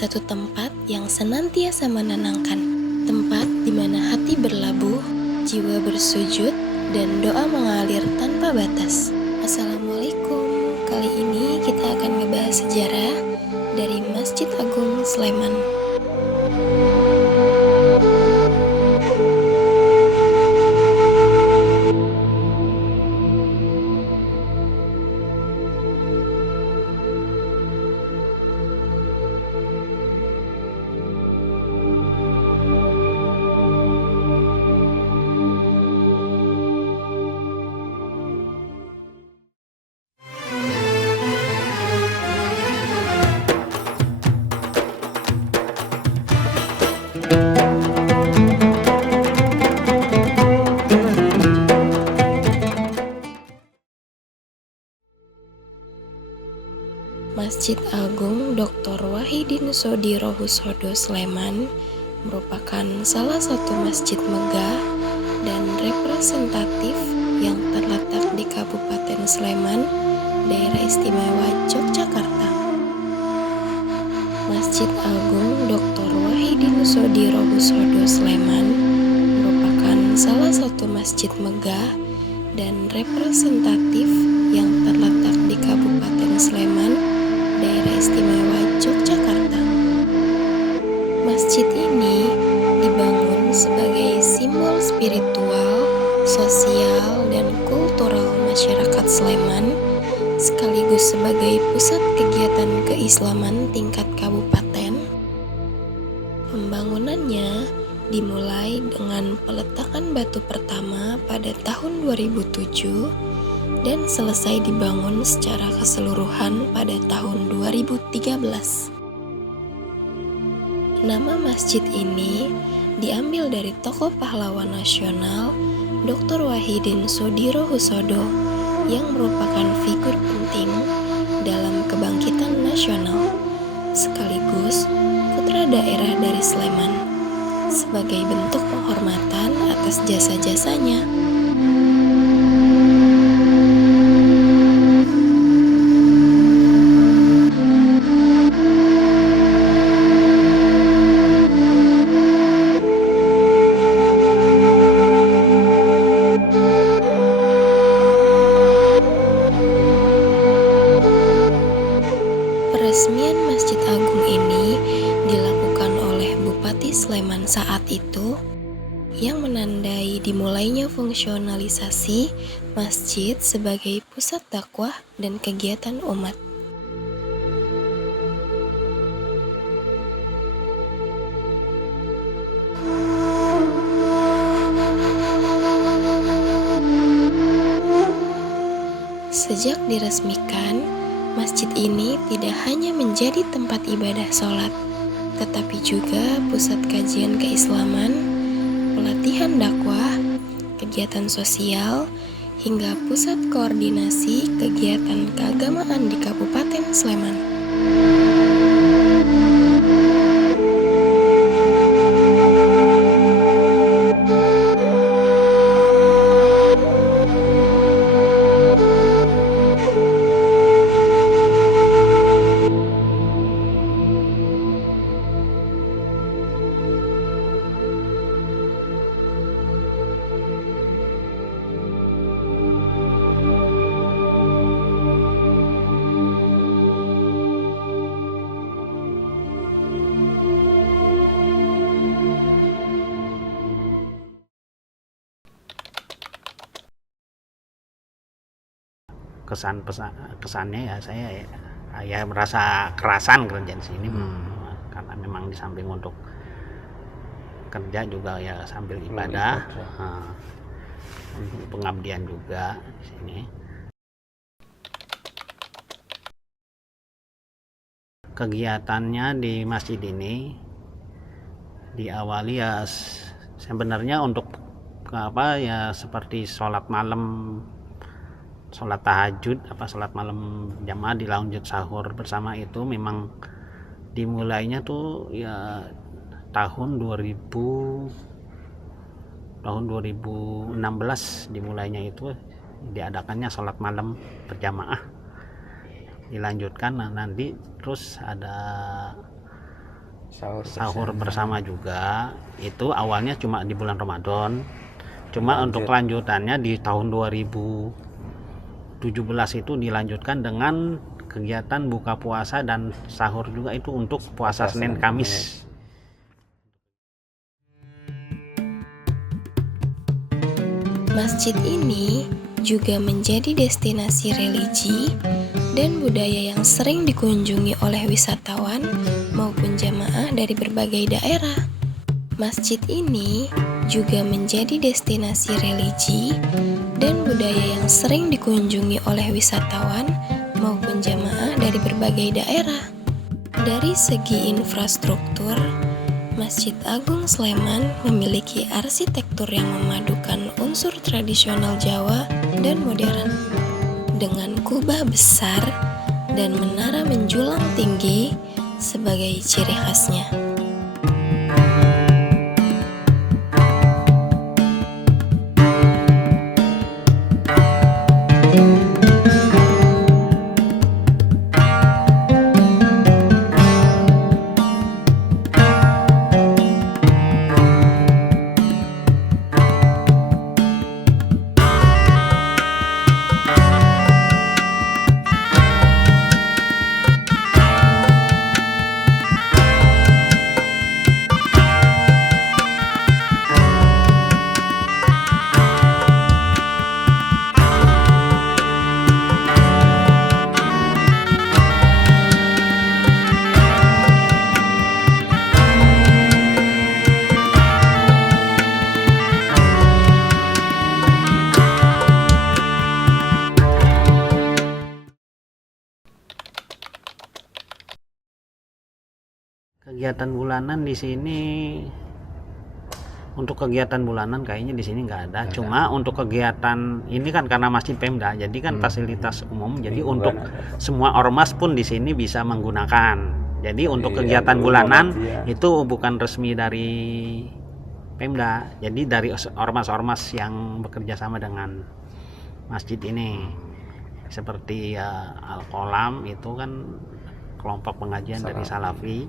satu tempat yang senantiasa menenangkan, tempat di mana hati berlabuh, jiwa bersujud, dan doa mengalir tanpa batas. Assalamualaikum, kali ini kita akan ngebahas sejarah dari Masjid Agung Sleman. Masjid Agung Dr. Wahidin Sodirohusodo Sleman merupakan salah satu masjid megah dan representatif yang terletak di Kabupaten Sleman, Daerah Istimewa Yogyakarta. Masjid Agung Dr. Wahidin Sodirohusodo Sleman merupakan salah satu masjid megah dan representatif yang terletak di Kabupaten Sleman, Daerah Istimewa Yogyakarta. Masjid ini dibangun sebagai simbol spiritual, sosial, dan kultural masyarakat Sleman, sekaligus sebagai pusat kegiatan keislaman tingkat kabupaten. Pembangunannya dimulai dengan peletakan batu pertama pada tahun 2007 dan selesai dibangun secara keseluruhan pada tahun 2013. Nama masjid ini diambil dari tokoh pahlawan nasional Dr. Wahidin Sodirohusodo yang merupakan figur penting dalam kebangkitan nasional, sekaligus putra daerah dari Sleman, sebagai bentuk penghormatan atas jasa-jasanya. Peresmian Masjid Agung ini dilakukan oleh Bupati Sleman saat itu, yang menandai dimulainya fungsionalisasi masjid sebagai pusat dakwah dan kegiatan umat. Sejak diresmikan, masjid ini tidak hanya menjadi tempat ibadah sholat, tetapi juga pusat kajian keislaman, pelatihan dakwah, kegiatan sosial, hingga pusat koordinasi kegiatan keagamaan di Kabupaten Sleman. Kesannya ya saya ya merasa kerasan kerja di sini, karena memang di samping untuk kerja juga ya sambil ibadah, pengabdian juga di sini. Kegiatannya di masjid ini diawali ya sebenarnya untuk seperti sholat malam, sholat tahajud, sholat malam jamaah di lanjut sahur bersama, itu memang dimulainya tuh ya tahun 2016 dimulainya, itu diadakannya sholat malam berjamaah, dilanjutkan nanti terus ada sahur bersama juga. Itu awalnya cuma di bulan Ramadan, cuma untuk kelanjutannya di tahun 2017 itu dilanjutkan dengan kegiatan buka puasa dan sahur juga, itu untuk puasa Senin Kamis. Masjid ini juga menjadi destinasi religi dan budaya yang sering dikunjungi oleh wisatawan maupun jamaah dari berbagai daerah. Masjid ini juga menjadi destinasi religi dan budaya yang sering dikunjungi oleh wisatawan maupun jamaah dari berbagai daerah. Dari segi infrastruktur, Masjid Agung Sleman memiliki arsitektur yang memadukan unsur tradisional Jawa dan modern, dengan kubah besar dan menara menjulang tinggi sebagai ciri khasnya. Kegiatan bulanan di sini, untuk kegiatan bulanan kayaknya di sini nggak ada. Cuma untuk kegiatan ini kan karena masjid Pemda, jadi kan fasilitas umum. Jadi untuk semua ormas pun di sini bisa menggunakan. Jadi untuk kegiatan bulanan itu bukan resmi dari Pemda. Jadi dari ormas-ormas yang bekerja sama dengan masjid ini. Seperti Al-Qolam itu kan kelompok pengajian dari Salafi.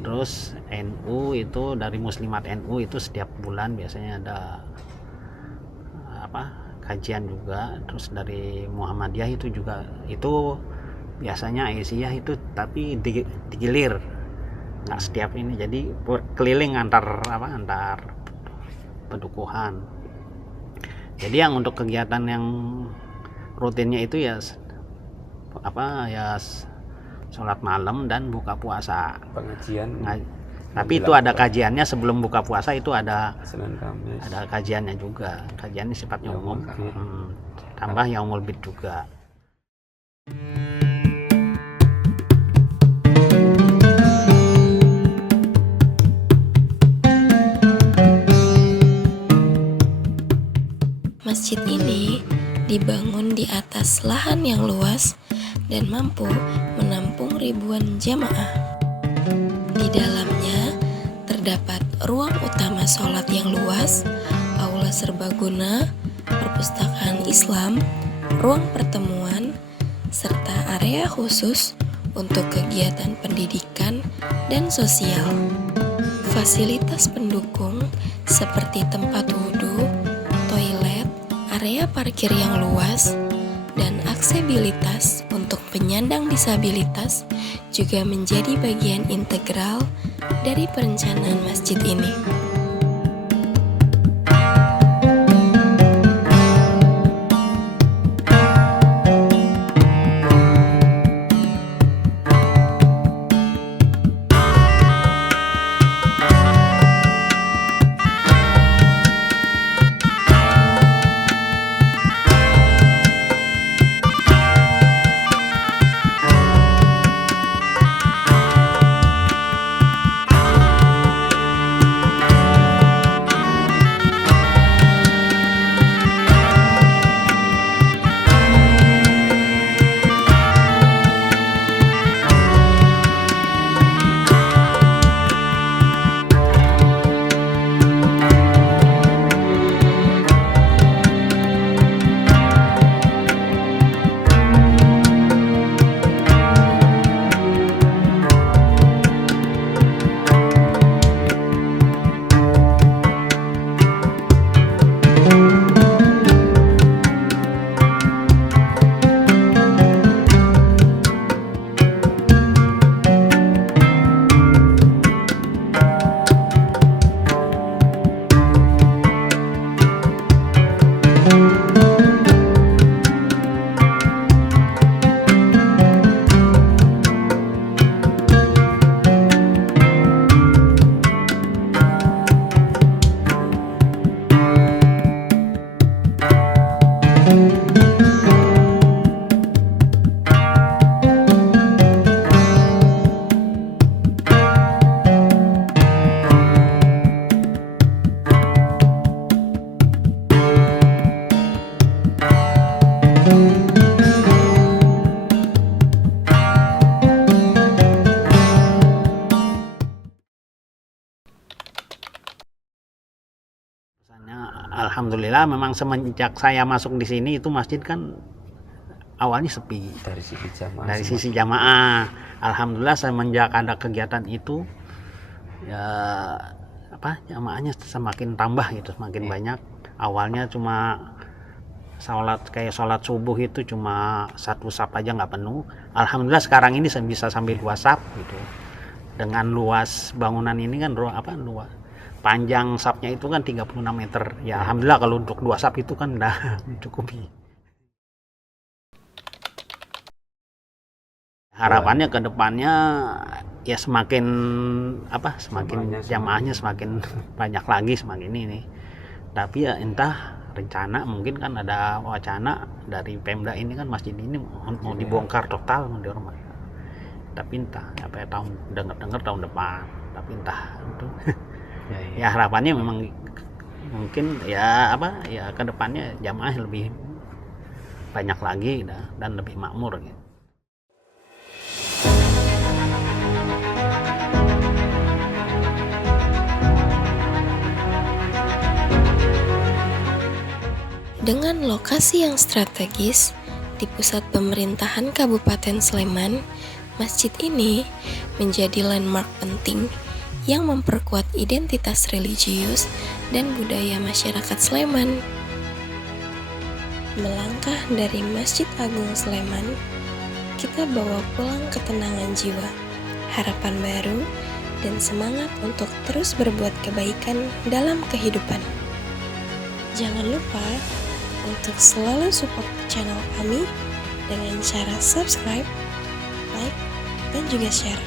Terus NU itu dari Muslimat NU itu setiap bulan biasanya ada kajian juga. Terus dari Muhammadiyah itu juga, itu biasanya Aisyah itu tapi digilir, nggak setiap ini. Jadi keliling antar pedukuhan. Jadi yang untuk kegiatan yang rutinnya itu ya sholat malam dan buka puasa. Pengajian. Tapi itu ada kajiannya sebelum buka puasa, itu ada Senin Kamis. Ada kajiannya juga. Kajiannya sifatnya umum. Tambah Yaumul Bid juga. Masjid ini dibangun di atas lahan yang luas dan mampu menampung ribuan jamaah. Di dalamnya terdapat ruang utama sholat yang luas, aula serbaguna, perpustakaan Islam, ruang pertemuan, serta area khusus untuk kegiatan pendidikan dan sosial. Fasilitas pendukung seperti tempat wudhu, toilet, area parkir yang luas, dan aksesibilitas untuk penyandang disabilitas juga menjadi bagian integral dari perencanaan masjid ini. alhamdulillah memang semenjak saya masuk di sini itu masjid kan awalnya sepi dari sisi jamaah. dari sisi jamaah. Alhamdulillah semenjak ada kegiatan itu ya jamaahnya semakin tambah gitu, semakin banyak. Awalnya cuma sholat subuh itu cuma 1 saf aja nggak penuh. Alhamdulillah sekarang ini bisa sampai 2 saf gitu. Dengan luas bangunan ini kan luas. Panjang safnya itu kan 36 meter. Ya alhamdulillah kalau untuk 2 saf itu kan udah mencukupi. Harapannya ke depannya ya semakin jamaahnya semakin banyak lagi semakin ini. Tapi ya entah rencana mungkin kan ada wacana dari Pemda ini kan masjid ini mau dibongkar total, mau diormat. Tapi entah apa ya, dengar tahun depan, tapi entah itu. Ya harapannya memang mungkin ya ke depannya jamaah lebih banyak lagi dan lebih makmur gitu. Dengan lokasi yang strategis di pusat pemerintahan Kabupaten Sleman, masjid ini menjadi landmark penting yang memperkuat identitas religius dan budaya masyarakat Sleman. Melangkah dari Masjid Agung Sleman, kita bawa pulang ketenangan jiwa, harapan baru, dan semangat untuk terus berbuat kebaikan dalam kehidupan. Jangan lupa untuk selalu support channel kami dengan cara subscribe, like, dan juga share.